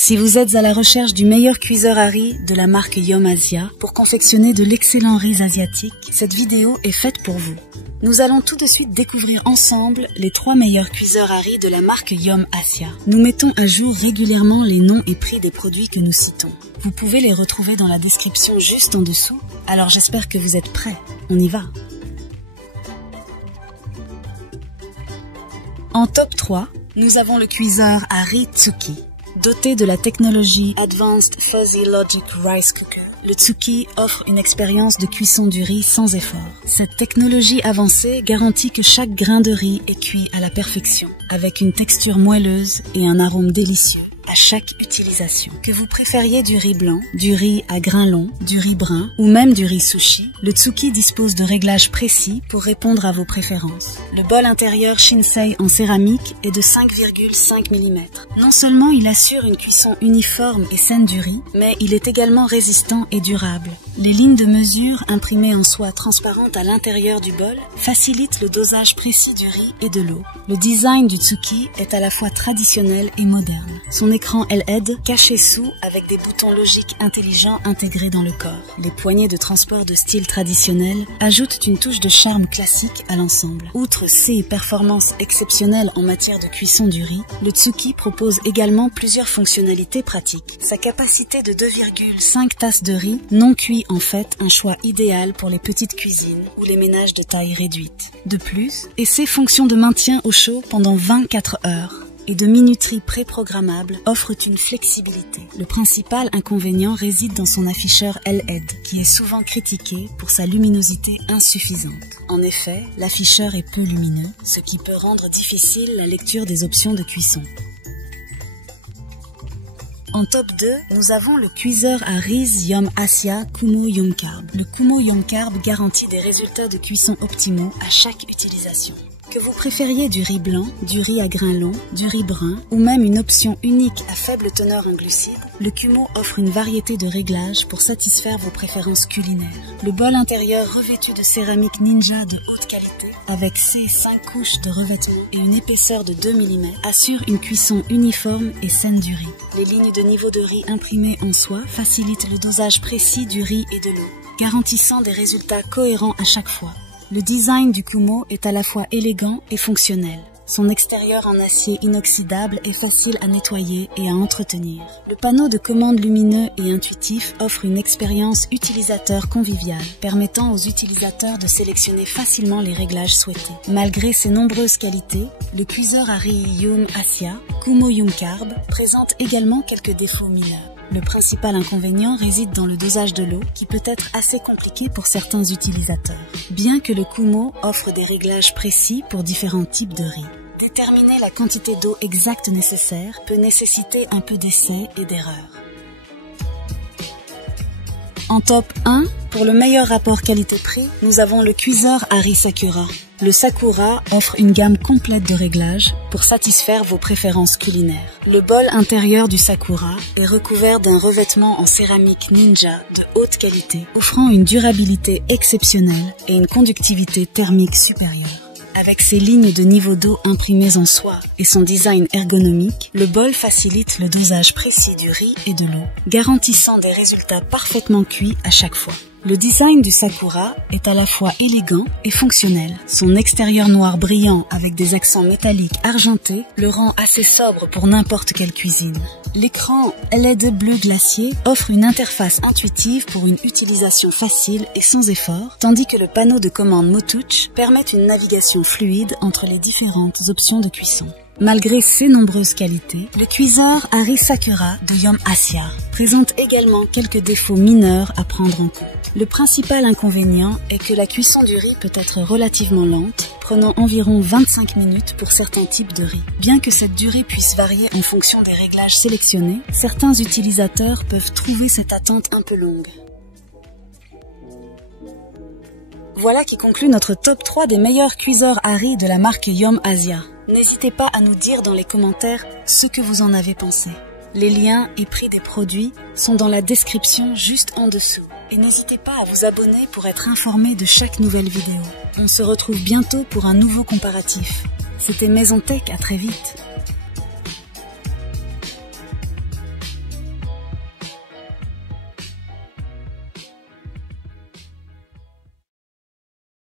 Si vous êtes à la recherche du meilleur cuiseur à riz de la marque Yum Asia pour confectionner de l'excellent riz asiatique, cette vidéo est faite pour vous. Nous allons tout de suite découvrir ensemble les 3 meilleurs cuiseurs à riz de la marque Yum Asia. Nous mettons à jour régulièrement les noms et prix des produits que nous citons. Vous pouvez les retrouver dans la description juste en dessous, alors j'espère que vous êtes prêts. On y va. En top 3, nous avons le cuiseur à riz Tsuki. Doté de la technologie Advanced Fuzzy Logic Rice Cooker, le Tsuki offre une expérience de cuisson du riz sans effort. Cette technologie avancée garantit que chaque grain de riz est cuit à la perfection, avec une texture moelleuse et un arôme délicieux à chaque utilisation. Que vous préfériez du riz blanc, du riz à grains longs, du riz brun ou même du riz sushi, le Tsuki dispose de réglages précis pour répondre à vos préférences. Le bol intérieur Shinsei en céramique est de 5,5 mm. Non seulement il assure une cuisson uniforme et saine du riz, mais il est également résistant et durable. Les lignes de mesure imprimées en soie transparente à l'intérieur du bol facilitent le dosage précis du riz et de l'eau. Le design du Tsuki est à la fois traditionnel et moderne. Son écran LED caché sous avec des boutons logiques intelligents intégrés dans le corps. Les poignées de transport de style traditionnel ajoutent une touche de charme classique à l'ensemble. Outre ses performances exceptionnelles en matière de cuisson du riz, le Tsuki propose également plusieurs fonctionnalités pratiques. Sa capacité de 2,5 tasses de riz non cuit en fait un choix idéal pour les petites cuisines ou les ménages de taille réduite. De plus, et ses fonctions de maintien au chaud pendant 24 heures et de minuterie préprogrammable offrent une flexibilité. Le principal inconvénient réside dans son afficheur LED, qui est souvent critiqué pour sa luminosité insuffisante. En effet, l'afficheur est peu lumineux, ce qui peut rendre difficile la lecture des options de cuisson. En top 2, nous avons le cuiseur à riz Yum Asia Kumo Yum Carb. Le Kumo Yum Carb garantit des résultats de cuisson optimaux à chaque utilisation. Que vous préfériez du riz blanc, du riz à grains longs, du riz brun ou même une option unique à faible teneur en glucides, le Kumo offre une variété de réglages pour satisfaire vos préférences culinaires. Le bol intérieur revêtu de céramique Ninja de haute qualité, avec ses 5 couches de revêtement et une épaisseur de 2 mm, assure une cuisson uniforme et saine du riz. Les lignes de niveau de riz imprimées en soie facilitent le dosage précis du riz et de l'eau, garantissant des résultats cohérents à chaque fois. Le design du Kumo est à la fois élégant et fonctionnel. Son extérieur en acier inoxydable est facile à nettoyer et à entretenir. Le panneau de commande lumineux et intuitif offre une expérience utilisateur conviviale, permettant aux utilisateurs de sélectionner facilement les réglages souhaités. Malgré ses nombreuses qualités, le cuiseur à riz Yum Asia Kumo Yum Carb présente également quelques défauts mineurs. Le principal inconvénient réside dans le dosage de l'eau qui peut être assez compliqué pour certains utilisateurs. Bien que le Kumo offre des réglages précis pour différents types de riz, déterminer la quantité d'eau exacte nécessaire peut nécessiter un peu d'essai et d'erreur. En top 1, pour le meilleur rapport qualité-prix, nous avons le cuiseur à riz Sakura. Le Sakura offre une gamme complète de réglages pour satisfaire vos préférences culinaires. Le bol intérieur du Sakura est recouvert d'un revêtement en céramique Ninja de haute qualité, offrant une durabilité exceptionnelle et une conductivité thermique supérieure. Avec ses lignes de niveau d'eau imprimées en soie et son design ergonomique, le bol facilite le dosage précis du riz et de l'eau, garantissant des résultats parfaitement cuits à chaque fois. Le design du Sakura est à la fois élégant et fonctionnel. Son extérieur noir brillant avec des accents métalliques argentés le rend assez sobre pour n'importe quelle cuisine. L'écran LED bleu glacier offre une interface intuitive pour une utilisation facile et sans effort, tandis que le panneau de commande Motouch permet une navigation fluide entre les différentes options de cuisson. Malgré ses nombreuses qualités, le cuiseur à riz Sakura de Yum Asia présente également quelques défauts mineurs à prendre en compte. Le principal inconvénient est que la cuisson du riz peut être relativement lente, prenant environ 25 minutes pour certains types de riz. Bien que cette durée puisse varier en fonction des réglages sélectionnés, certains utilisateurs peuvent trouver cette attente un peu longue. Voilà qui conclut notre top 3 des meilleurs cuiseurs à riz de la marque Yum Asia. N'hésitez pas à nous dire dans les commentaires ce que vous en avez pensé. Les liens et prix des produits sont dans la description juste en dessous. Et n'hésitez pas à vous abonner pour être informé de chaque nouvelle vidéo. On se retrouve bientôt pour un nouveau comparatif. C'était Maison Tech, à très vite.